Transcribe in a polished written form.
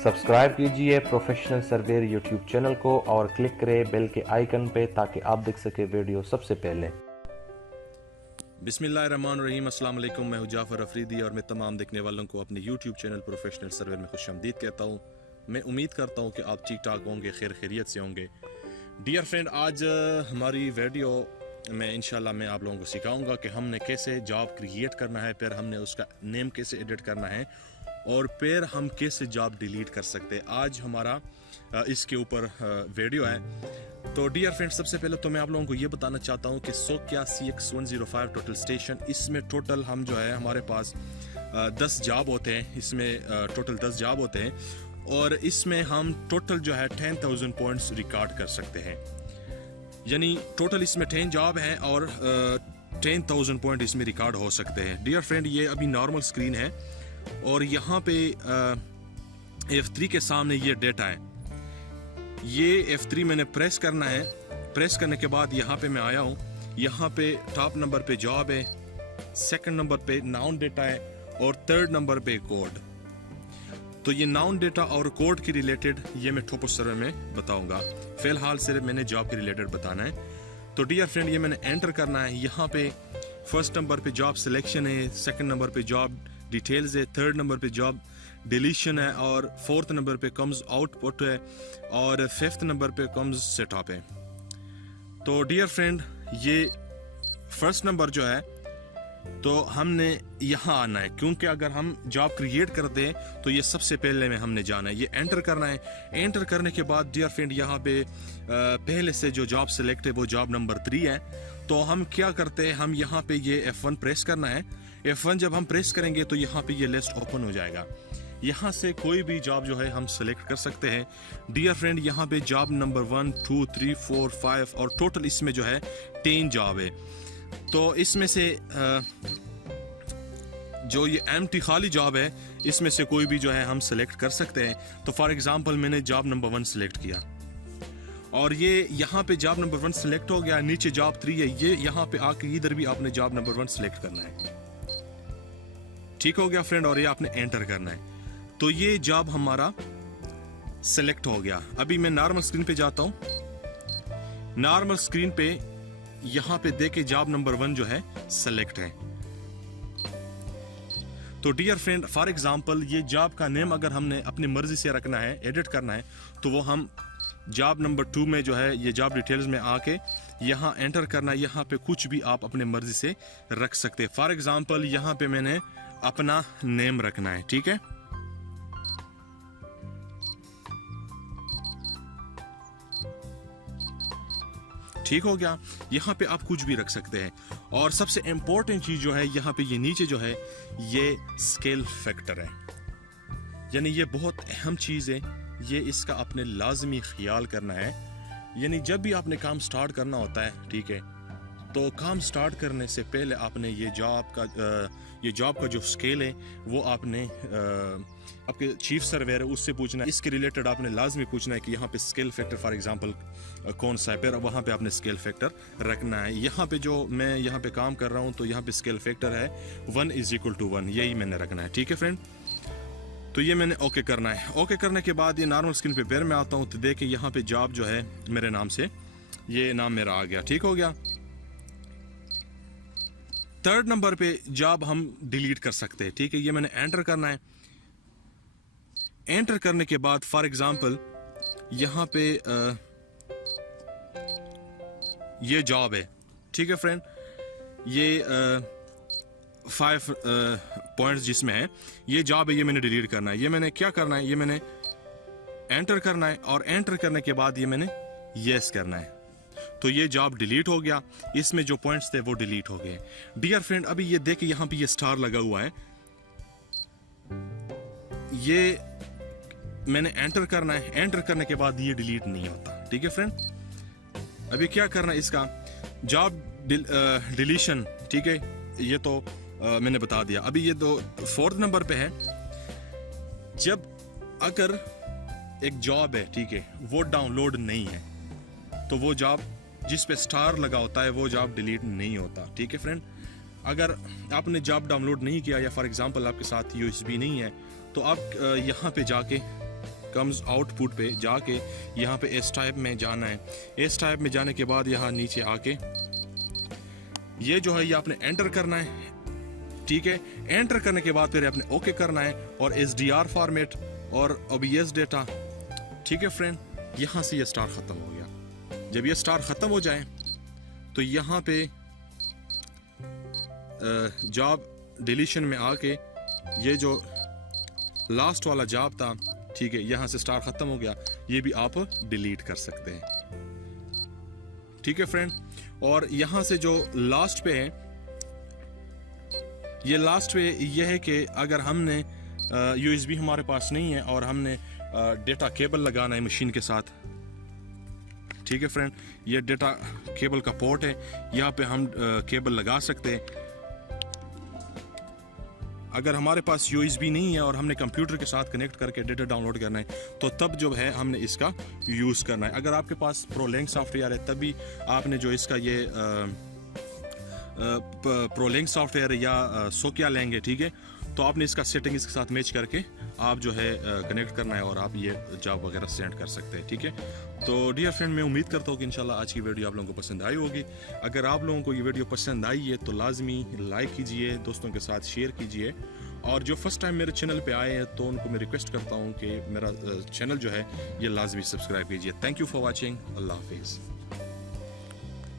Subscribe कीजिए professional surveyor YouTube channel को और क्लिक करें बेल के आइकन पे ताकि आप देख सके वीडियो सबसे पहले। बिस्मिल्लाहिर्रहमानिर्रहीम, अस्सलाम वालेकुम। मैं हूं जाफर अफरीदी और मैं तमाम देखने वालों को अपने यूट्यूब चैनल प्रोफेशनल सर्वेयर में खुशामदीद कहता हूं। मैं उम्मीद करता हूं कि आप ठीक ठाक होंगे, खैर खैरियत से होंगे। डियर फ्रेंड, आज हमारी वीडियो में इंशाल्लाह मैं आप लोगों को सिखाऊंगा कि हमने कैसे जॉब क्रिएट करना है, फिर हमने उसका नेम कैसे एडिट करना है और फिर हम कैसे जॉब डिलीट कर सकते हैं। आज हमारा इसके ऊपर वीडियो है। तो डियर फ्रेंड, सबसे पहले तो मैं आप लोगों को ये बताना चाहता हूँ कि सोकिया CX105 टोटल स्टेशन, इसमें टोटल हम जो है हमारे पास 10 जॉब होते हैं। इसमें टोटल 10 जॉब होते हैं और इसमें हम टोटल जो है 10,000 पॉइंट्स रिकॉर्ड कर सकते हैं। यानी टोटल इसमें 10 जॉब हैं और 10,000 पॉइंट इसमें रिकॉर्ड हो सकते हैं। डियर फ्रेंड, ये अभी नॉर्मल स्क्रीन है और यहाँ पे F3 के सामने ये डेटा है। ये F3 मैंने प्रेस करना है। प्रेस करने के बाद यहाँ पे मैं आया हूँ। यहाँ पे टॉप नंबर पे जॉब है, सेकंड नंबर पे नाउन डेटा है और थर्ड नंबर पे कोड। तो ये नाउन डेटा और कोड के रिलेटेड ये मैं टॉप सर्वर में बताऊंगा। फिलहाल सिर्फ मैंने जॉब के रिलेटेड बताना है। तो डियर फ्रेंड, ये मैंने एंटर करना है। यहाँ पे फर्स्ट नंबर पे जॉब सिलेक्शन है, सेकंड नंबर पे जॉब डिटेल्स है, थर्ड नंबर पे जॉब डिलीशन है और फोर्थ नंबर पे कम्स आउटपुट है और फिफ्थ नंबर पे कम्स सेटअप है। तो डियर फ्रेंड, ये फर्स्ट नंबर जो है तो हमने यहाँ आना है, क्योंकि अगर हम जॉब क्रिएट कर दें तो ये सबसे पहले में हमने जाना है। ये एंटर करना है। एंटर करने के बाद डियर फ्रेंड, यहाँ पे पहले से जो जॉब सिलेक्ट है वो जॉब नंबर 3 है। तो हम क्या करते हैं, हम यहाँ पे ये F1 प्रेस करना है। F1 जब हम प्रेस करेंगे तो यहाँ पे ये लिस्ट ओपन हो जाएगा। यहाँ से कोई भी जॉब जो है हम सिलेक्ट कर सकते हैं। डियर फ्रेंड, यहाँ पे जॉब नंबर 1, 2, 3, 4, 5 और टोटल इसमें जो है 10 जॉब है। तो इसमें से जो ये एम्प्टी खाली जॉब है, इसमें से कोई भी जो है हम सिलेक्ट कर सकते हैं। तो फॉर एग्जांपल मैंने जॉब नंबर 1 सिलेक्ट किया और ये यहाँ पे जॉब नंबर 1 सिलेक्ट हो गया। नीचे जॉब 3 है, ये यहाँ पे आके इधर भी आपने जॉब नंबर 1 सिलेक्ट करना है। ठीक हो गया फ्रेंड, और ये आपने एंटर करना है। तो ये जॉब हमारा सिलेक्ट हो गया। अभी मैं नॉर्मल स्क्रीन पे जाता हूं। नॉर्मल स्क्रीन पे यहां पे देखे जॉब नंबर 1 जो है सिलेक्ट है। तो डियर फ्रेंड, फॉर एग्जांपल ये जॉब का नेम अगर हमने अपनी मर्जी से रखना है, एडिट करना है, तो वो हम जॉब नंबर 2 में जो है ये जॉब डिटेल्स में आके यहाँ एंटर करना। यहाँ पे कुछ भी आप अपने मर्जी से रख सकते हैं। फॉर एग्जांपल यहाँ पे मैंने अपना नेम रखना है। ठीक है, ठीक हो गया। यहाँ पे आप कुछ भी रख सकते हैं। और सबसे इंपॉर्टेंट चीज जो है, यहाँ पे ये नीचे जो है ये स्केल फैक्टर है। यानी ये बहुत अहम चीज है, ये इसका आपने लाजमी ख्याल करना है। यानी जब भी आपने काम स्टार्ट करना होता है, ठीक है, तो काम स्टार्ट करने से पहले आपने ये जॉब का जो स्केल है वो आपने आपके चीफ सर्वेयर है उससे पूछना है। इसके रिलेटेड आपने लाजमी पूछना है कि यहाँ पे स्केल फैक्टर फॉर एग्जांपल कौन सा है, फिर वहाँ पे आपने स्केल फैक्टर रखना है। यहाँ पे जो मैं यहाँ पे काम कर रहा हूँ तो यहाँ पे स्केल फैक्टर है 1:1, यही मैंने रखना है। ठीक है फ्रेंड, तो ये मैंने ओके करना है। ओके करने के बाद ये नॉर्मल स्क्रीन पे फिर मैं आता हूँ तो देखें यहाँ पे जॉब जो है मेरे नाम से, ये नाम मेरा आ गया। ठीक हो गया। थर्ड नंबर पे जॉब हम डिलीट कर सकते हैं। ठीक है, ये मैंने एंटर करना है। एंटर करने के बाद फॉर एग्जांपल यहां पे ये जॉब है। ठीक है फ्रेंड, ये 5 पॉइंट्स जिसमें है ये जॉब है, ये मैंने डिलीट करना है। ये मैंने क्या करना है, ये मैंने एंटर करना है और एंटर करने के बाद ये मैंने यस करना है। तो ये जॉब डिलीट हो गया। इसमें जो पॉइंट्स थे वो डिलीट हो गए। डियर फ्रेंड, अभी ये देखिए यहाँ पे ये स्टार लगा हुआ है, ये मैंने एंटर करना है। एंटर करने के बाद ये डिलीट नहीं होता। ठीक है फ्रेंड, अभी क्या करना है, इसका जॉब डिलीशन। ठीक है, ये तो मैंने बता दिया। अभी ये तो 4th नंबर पे है। जब अगर एक जॉब है, ठीक है, वो डाउनलोड नहीं है तो वो जॉब जिस पे स्टार लगा होता है वो जॉब डिलीट नहीं होता। ठीक है फ्रेंड, अगर आपने जॉब डाउनलोड नहीं किया या फॉर एग्जांपल आपके साथ USB नहीं है तो आप यहाँ पे जाके कम्स आउटपुट पे जाके यहाँ पे एस टाइप में जाना है। एस टाइप में जाने के बाद यहाँ नीचे आके ये जो है ये आपने एंटर करना है, ठीक है। एंटर करने के बाद फिर आपने ओके करना है और SDR फॉर्मेट और OBS डेटा, ठीक है फ्रेंड। यहाँ से ये स्टार ख़त्म हो गया। जब ये स्टार ख़त्म हो जाए तो यहाँ पे जॉब डिलीशन में आके ये जो लास्ट वाला जॉब था, ठीक है, यहाँ से स्टार ख़त्म हो गया, ये भी आप डिलीट कर सकते हैं, ठीक है फ्रेंड। और यहाँ से जो लास्ट पे है, ये लास्ट पे ये है कि अगर हमने USB हमारे पास नहीं है और हमने डेटा केबल लगाना है मशीन के साथ, ठीक है फ्रेंड, ये डेटा केबल का पोर्ट है, यहाँ पे हम केबल लगा सकते हैं। अगर हमारे पास USB नहीं है और हमने कंप्यूटर के साथ कनेक्ट करके डेटा डाउनलोड करना है तो तब जो है हमने इसका यूज़ करना है। अगर आपके पास ProLink सॉफ्टवेयर है तभी आपने जो इसका ये ProLink सॉफ्टवेयर या सोकिया लेंगे, ठीक है, तो आपने इसका सेटिंग इसके साथ मैच करके आप जो है कनेक्ट करना है और आप ये जॉब वगैरह सेंड कर सकते हैं, ठीक है। तो डियर फ्रेंड, मैं उम्मीद करता हूँ कि इंशाल्लाह आज की वीडियो आप लोगों को पसंद आई होगी। अगर आप लोगों को ये वीडियो पसंद आई है तो लाजमी लाइक कीजिए, दोस्तों के साथ शेयर कीजिए, और जो फर्स्ट टाइम मेरे चैनल पे आए हैं तो उनको मैं रिक्वेस्ट करता हूँ कि मेरा चैनल जो है ये लाजमी सब्सक्राइब कीजिए। Thank you for watching. अल्लाह हाफिज़।